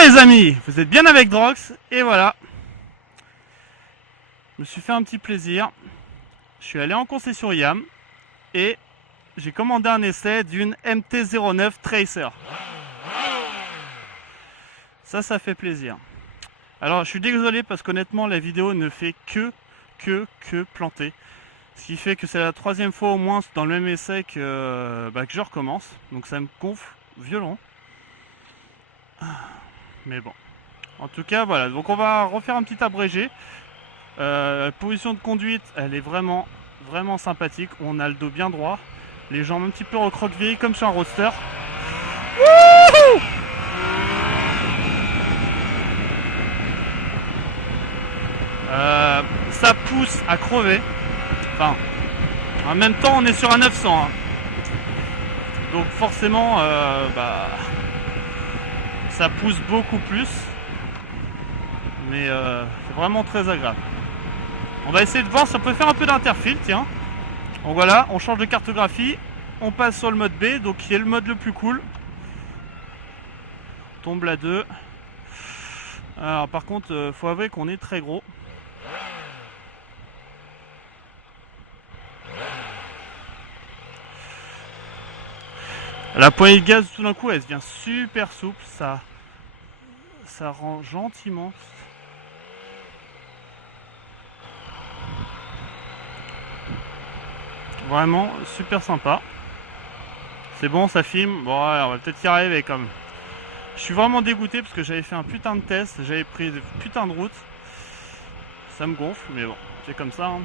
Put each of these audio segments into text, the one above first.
les amis, vous êtes bien avec Drox, et voilà. Je me suis fait un petit plaisir. Je suis allé en concession YAM et j'ai commandé un essai d'une MT-09 Tracer. Ça fait plaisir. Alors je suis désolé parce qu'honnêtement la vidéo ne fait que planter. Ce qui fait que c'est la troisième fois au moins dans le même essai que je recommence. Donc ça me gonfle violent. Mais bon. En tout cas voilà, donc on va refaire un petit abrégé. La position de conduite, elle est vraiment sympathique. On a le dos bien droit, les jambes un petit peu recroquevillées comme sur un roadster. Wouhou! Ça pousse à crever. Enfin, en même temps, on est sur un 900. Hein. Donc forcément, ça pousse beaucoup plus. Mais c'est vraiment très agréable. On va essayer de voir si on peut faire un peu d'interfill, tiens. Donc voilà, on change de cartographie. On passe sur le mode B, donc qui est le mode le plus cool. On tombe la 2. Alors par contre, faut avouer qu'on est très gros. La poignée de gaz, tout d'un coup, elle devient super souple. Ça rend gentiment. Vraiment super sympa. C'est bon, ça filme. Bon, ouais, on va peut-être y arriver quand même. Je suis vraiment dégoûté parce que j'avais fait un putain de test. J'avais pris des putains de routes. Ça me gonfle, mais bon, c'est comme ça. Hein.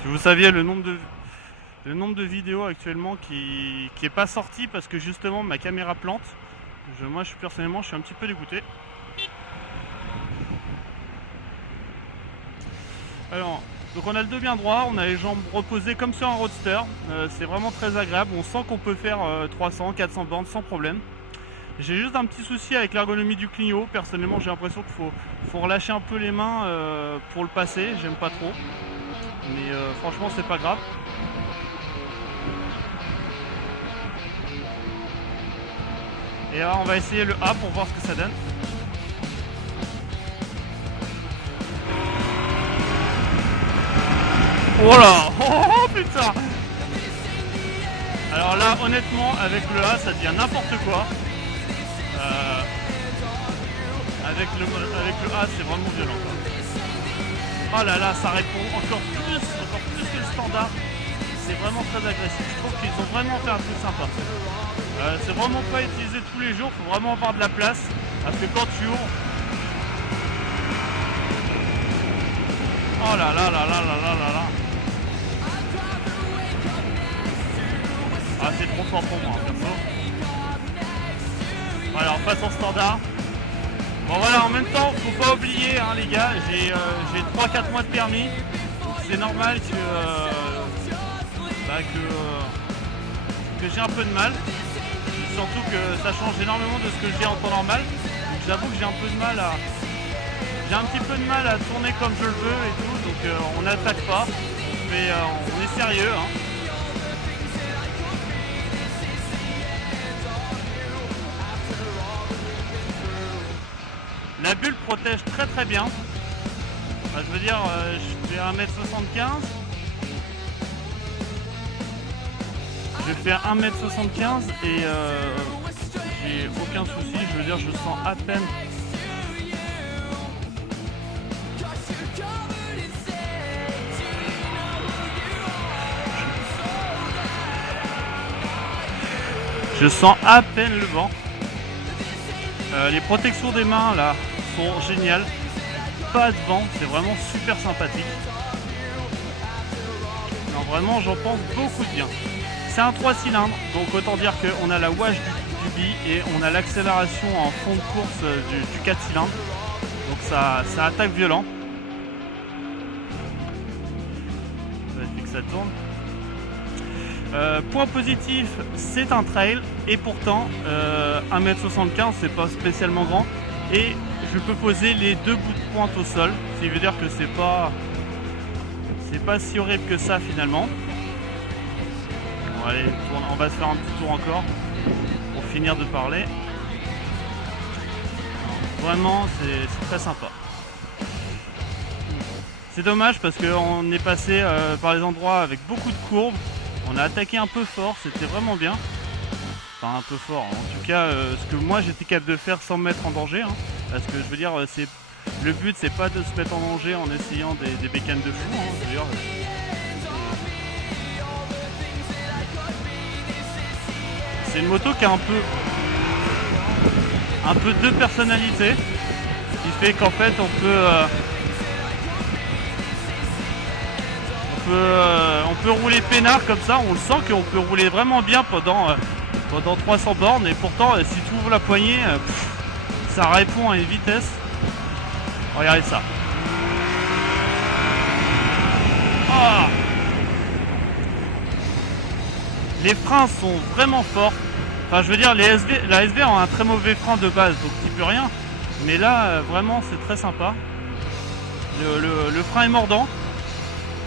Si vous saviez le nombre de vidéos actuellement qui est pas sorti parce que justement ma caméra plante. Moi, personnellement, je suis un petit peu dégoûté. Alors, donc on a le dos bien droit, on a les jambes reposées comme sur un roadster. C'est vraiment très agréable. On sent qu'on peut faire 300, 400 bornes sans problème. J'ai juste un petit souci avec l'ergonomie du Clio. Personnellement, j'ai l'impression qu'il faut relâcher un peu les mains pour le passer. J'aime pas trop. Mais franchement, c'est pas grave. Et alors, on va essayer le A pour voir ce que ça donne. Oh là! Oh putain! Alors là, honnêtement, avec le A, ça devient n'importe quoi. Avec le A, c'est vraiment violent. Quoi. Oh là là, ça répond encore plus que le standard. C'est vraiment très agressif. Je trouve qu'ils ont vraiment fait un truc sympa. C'est vraiment pas utilisé tous les jours, faut vraiment avoir de la place. Parce que quand tu ouvres. Oh là là là là là là là là. Ah, c'est trop fort pour moi, perso. Alors, passe en standard. Bon voilà, en même temps, faut pas oublier, hein, les gars, j'ai 3-4 mois de permis. C'est normal que j'ai un peu de mal. Surtout que ça change énormément de ce que j'ai en temps normal. Donc j'avoue que j'ai un peu de mal à. J'ai un petit peu de mal à tourner comme je le veux et tout, donc on n'attaque pas. Mais on est sérieux, hein. La bulle protège très bien. Bah, je veux dire, je fais 1m75. Je fais 1m75 et j'ai aucun souci. Je veux dire, je sens à peine. Je sens à peine le vent. Les protections des mains là sont géniales. Pas de vent, c'est vraiment super sympathique. Non, vraiment, j'en pense beaucoup de bien. C'est un 3 cylindres, donc autant dire qu'on a la wash du bi et on a l'accélération en fond de course du 4 cylindres. Donc ça attaque violent. Ça va être que ça tourne. Point positif, c'est un trail et pourtant 1m75 c'est pas spécialement grand et je peux poser les deux bouts de pointe au sol, ce qui veut dire que c'est pas si horrible que ça finalement. Bon, allez, on va se faire un petit tour encore pour finir de parler. Vraiment, c'est très sympa. C'est dommage parce qu'on est passé par les endroits avec beaucoup de courbes. On a attaqué un peu fort, c'était vraiment bien. Enfin un peu fort, en tout cas ce que moi j'étais capable de faire sans me mettre en danger. Hein. Parce que je veux dire, le but c'est pas de se mettre en danger en essayant des bécanes de fou. Hein. Je veux dire, c'est une moto qui a un peu deux personnalités. Ce qui fait qu'en fait on peut rouler peinard comme ça, on le sent qu'on peut rouler vraiment bien pendant 300 bornes et pourtant si tu ouvres la poignée, ça répond à une vitesse. Regardez ça. Oh, les freins sont vraiment forts. Enfin je veux dire, la SV a un très mauvais frein de base, donc tu peux rien. Mais là vraiment c'est très sympa. Le frein est mordant.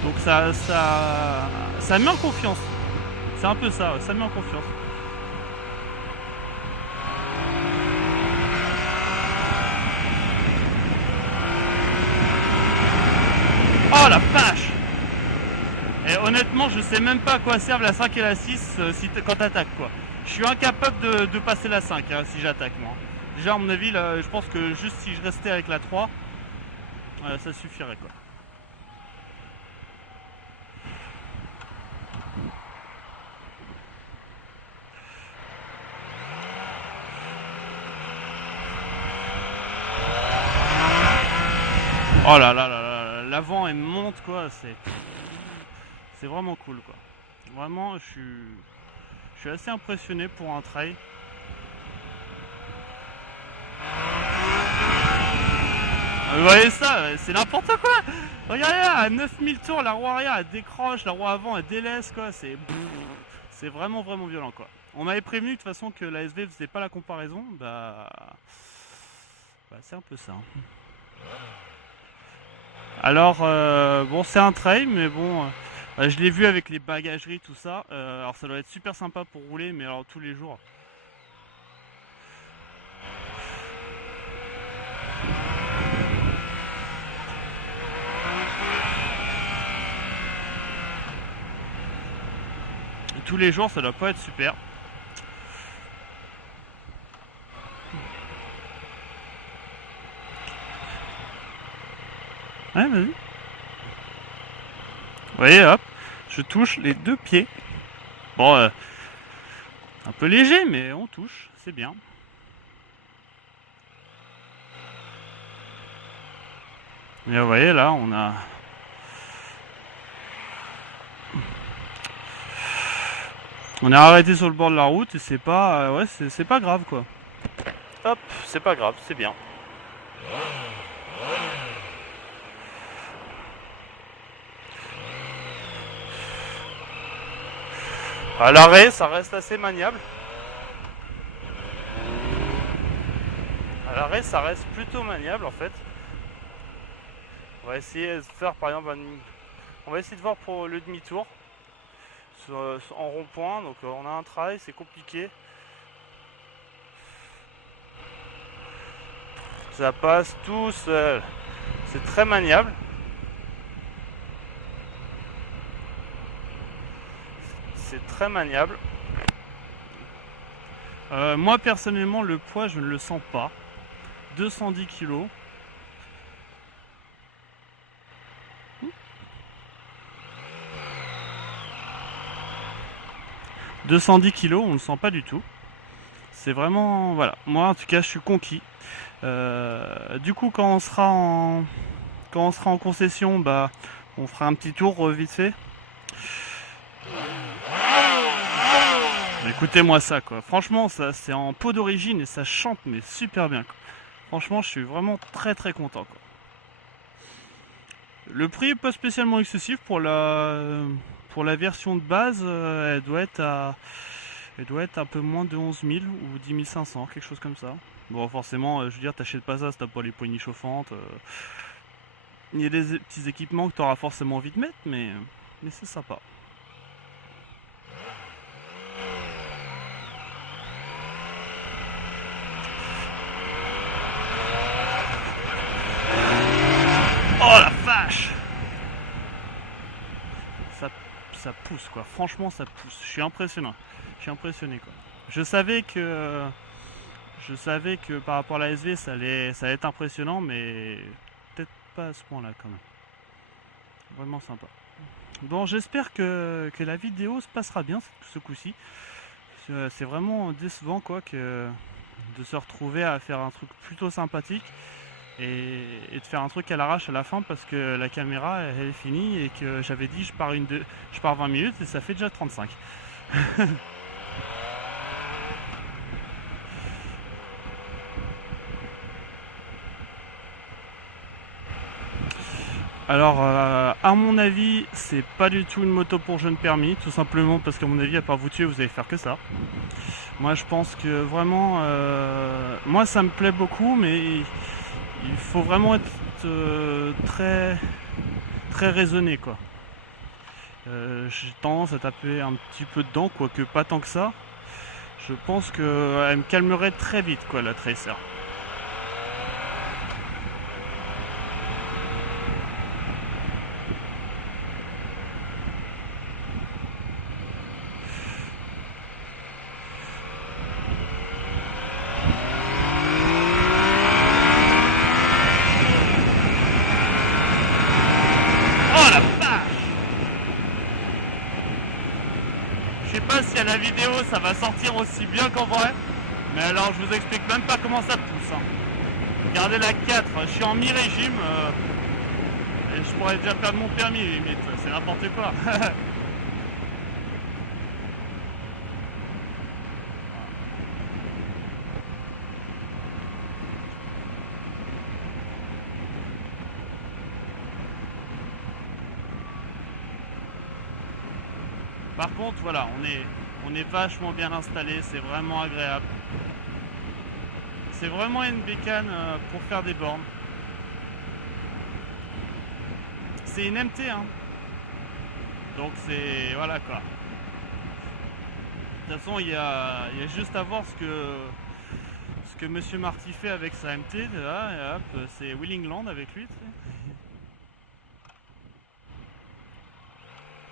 Donc ça met en confiance. C'est un peu ça, ça met en confiance. Oh la vache! Et honnêtement, je sais même pas à quoi servent la 5 et la 6 quand t'attaques quoi. Je suis incapable de passer la 5 hein, si j'attaque moi. Déjà à mon avis, là, je pense que juste si je restais avec la 3, ça suffirait quoi. Oh là là là là, l'avant elle monte quoi, c'est vraiment cool quoi. Vraiment, je suis assez impressionné pour un trail. Vous voyez ça, c'est n'importe quoi. Regardez là, à 9000 tours, la roue arrière elle décroche, la roue avant elle délaisse quoi, c'est vraiment vraiment violent quoi. On m'avait prévenu de toute façon que la SV faisait pas la comparaison, bah c'est un peu ça. Alors bon c'est un trail mais bon je l'ai vu avec les bagageries tout ça, alors ça doit être super sympa pour rouler mais alors tous les jours. Tous les jours ça doit pas être super. Ouais vas-y. Vous voyez hop, je touche les deux pieds. Bon un peu léger mais on touche, c'est bien. Et vous voyez là on a arrêté sur le bord de la route et c'est pas ouais c'est pas grave quoi. Hop, c'est pas grave, c'est bien. À l'arrêt, ça reste assez maniable. À l'arrêt, ça reste plutôt maniable en fait. On va essayer de faire par exemple on va essayer de voir pour le demi-tour en rond-point. Donc on a un trail, c'est compliqué. Ça passe tout seul. C'est très maniable. C'est très maniable. Moi personnellement le poids je ne le sens pas. 210 kg. 210 kg, on ne le sent pas du tout. C'est vraiment voilà. Moi en tout cas je suis conquis. Du coup quand on sera en concession, bah on fera un petit tour vite fait. Écoutez-moi ça quoi. Franchement ça c'est en peau d'origine et ça chante mais super bien quoi. Franchement je suis vraiment très très content quoi. Le prix est pas spécialement excessif pour la version de base, elle doit être un peu moins de 11 000 ou 10 500, quelque chose comme ça. Bon forcément je veux dire t'achètes pas ça si t'as pas les poignées chauffantes. Il y a des petits équipements que t'auras forcément envie de mettre mais c'est sympa. quoi. Franchement, ça pousse. Je suis impressionnant. Je suis impressionné, quoi. Je savais que par rapport à la SV, ça allait être impressionnant, mais peut-être pas à ce point-là, quand même. Vraiment sympa. Bon, j'espère que la vidéo se passera bien ce coup-ci. C'est vraiment décevant, quoi, de se retrouver à faire un truc plutôt sympathique et de faire un truc à l'arrache à la fin parce que la caméra elle est finie et que j'avais dit je pars 20 minutes et ça fait déjà 35. Alors, à mon avis, c'est pas du tout une moto pour jeunes permis, tout simplement parce qu'à mon avis, à part vous tuer, vous allez faire que ça. Moi, je pense que vraiment, moi, ça me plaît beaucoup, mais il faut vraiment être très, très raisonné, quoi. J'ai tendance à taper un petit peu dedans, quoique pas tant que ça. Je pense qu'elle me calmerait très vite, quoi, la Tracer. Je sais pas si à la vidéo ça va sortir aussi bien qu'en vrai, mais alors je vous explique même pas comment ça pousse. Regardez la 4, je suis en mi-régime et je pourrais déjà perdre mon permis limite, c'est n'importe quoi. Par contre voilà, on est vachement bien installé, c'est vraiment agréable. C'est vraiment une bécane pour faire des bornes. C'est une MT hein. Donc c'est voilà quoi. De toute façon il y a juste à voir ce que Monsieur Marty fait avec sa MT là, et hop, c'est Willingland avec lui.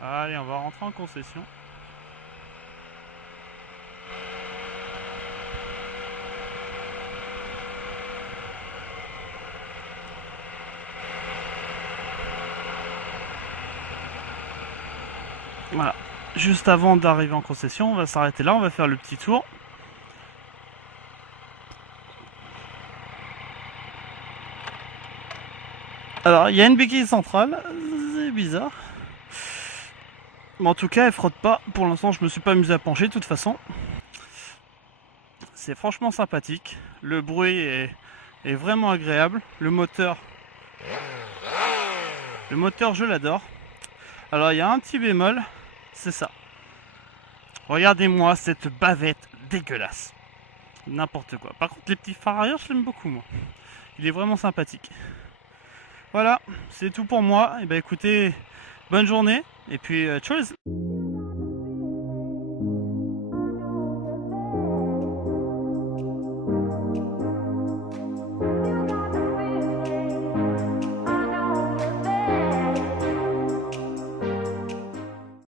Allez, on va rentrer en concession. Voilà, juste avant d'arriver en concession, on va s'arrêter là, on va faire le petit tour. Alors, il y a une béquille centrale, c'est bizarre. Mais en tout cas, elle frotte pas. Pour l'instant, je me suis pas amusé à pencher de toute façon. C'est franchement sympathique. Le bruit est vraiment agréable. Le moteur, je l'adore. Alors, il y a un petit bémol, c'est ça. Regardez-moi cette bavette dégueulasse. N'importe quoi. Par contre, les petits phares arrière, je l'aime beaucoup, moi. Il est vraiment sympathique. Voilà, c'est tout pour moi. Et ben écoutez, bonne journée. Et puis, tchuss.